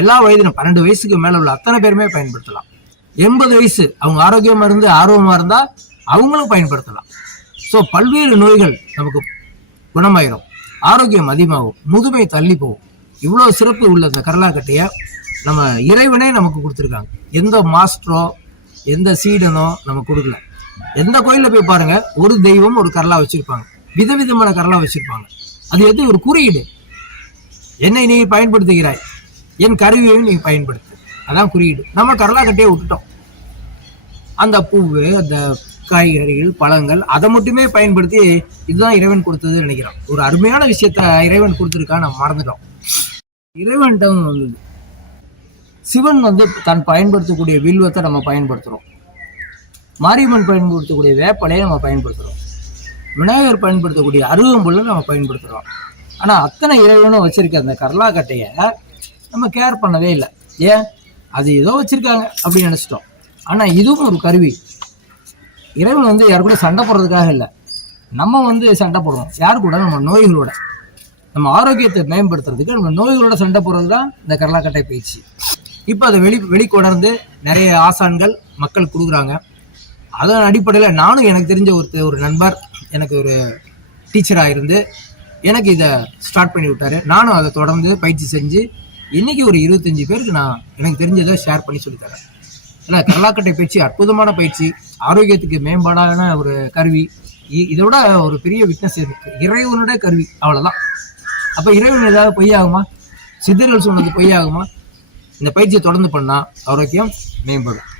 எல்லா வயதிலும் 12 வயசுக்கு மேல உள்ள அத்தனை பேருமே பயன்படுத்தலாம். 80 வயசு அவங்க ஆரோக்கியமா இருந்து ஆர்வமா இருந்தா அவங்களும் பயன்படுத்தலாம். ஸோ பல்வேறு நோய்கள் நமக்கு குணமாயிரும், ஆரோக்கியம் அதிகமாகும், முதுமை தள்ளி போகும். இவ்வளவு சிறப்பு உள்ள இந்த கரலாக்கட்டைய நம்ம இறைவனே நமக்கு கொடுத்துருக்காங்க. எந்த மாஸ்டரோ எந்த சீடனோ நமக்கு கொடுக்கல. எந்த கோயில போய் பாருங்க, ஒரு தெய்வம் ஒரு கரலா வச்சிருப்பாங்க, விதவிதமான கரலா வச்சிருப்பாங்க. அது எது ஒரு குறியீடு. என்னை நீ பயன்படுத்துகிறாய், என் கருவியையும் நீ பயன்படுத்து, அதான் குறியீடு. நம்ம கரலாக்கட்டையை விட்டுட்டோம். அந்த பூவு, அந்த காய்கறிகள், பழங்கள் அதை மட்டுமே பயன்படுத்தி இதுதான் இறைவன் கொடுத்தது நினைக்கிறோம். ஒரு அருமையான விஷயத்த இறைவன் கொடுத்துருக்கா நம்ம மறந்துட்டோம். இறைவன்கிட்ட வந்து சிவன் வந்து தான் பயன்படுத்தக்கூடிய வில்வத்தை நம்ம பயன்படுத்துறோம், மாரியம்மன் பயன்படுத்தக்கூடிய வேப்பலையை நம்ம பயன்படுத்துறோம், விநாயகர் பயன்படுத்தக்கூடிய அருகம்புல்லை நம்ம பயன்படுத்துறோம். ஆனா அத்தனை இறைவனும் வச்சிருக்க அந்த கரலாக்கட்டைய நம்ம கேர் பண்ணவே இல்லை. ஏன்? அது ஏதோ வச்சிருக்காங்க அப்படின்னு நினைச்சிட்டோம். ஆனா இதுவும் ஒரு கருவி. இறைவன் வந்து யாரு கூட சண்டை போடுறதுக்காக இல்லை, நம்ம வந்து சண்டை போடுறோம். யாரு கூட? நம்ம நோய்களோட. நம்ம ஆரோக்கியத்தை மேம்படுத்துறதுக்கு நம்ம நோய்களோட சண்டை போடுறது தான் இந்த கரலாக்கட்டை பயிற்சி. இப்போ அதை வெளிக்கொணர்ந்து நிறைய ஆசான்கள் மக்கள் கொடுக்குறாங்க. அதன் அடிப்படையில் நானும் எனக்கு தெரிஞ்ச ஒரு நண்பர் எனக்கு ஒரு டீச்சராக இருந்து எனக்கு இதை ஸ்டார்ட் பண்ணி விட்டாரு. நானும் அதை தொடர்ந்து பயிற்சி செஞ்சு இன்னைக்கு ஒரு 25 பேருக்கு நான் எனக்கு தெரிஞ்சதை ஷேர் பண்ணி சொல்லித்தரேன். ஏன்னா கரலாக்கட்டை பயிற்சி அற்புதமான பயிற்சி, ஆரோக்கியத்துக்கு மேம்பாடான ஒரு கருவி. இதோட ஒரு பெரிய விட்னஸ் இருக்கு, இறைவனோட கருவி, அவ்வளோதான். அப்போ இறைவன் ஏதாவது பொய்யாகுமா? சித்தர்கள் சொன்னது பொய்யாகுமா? இந்த பயிற்சியை தொடர்ந்து பண்ணா ஆரோக்கியம் மேம்படும்.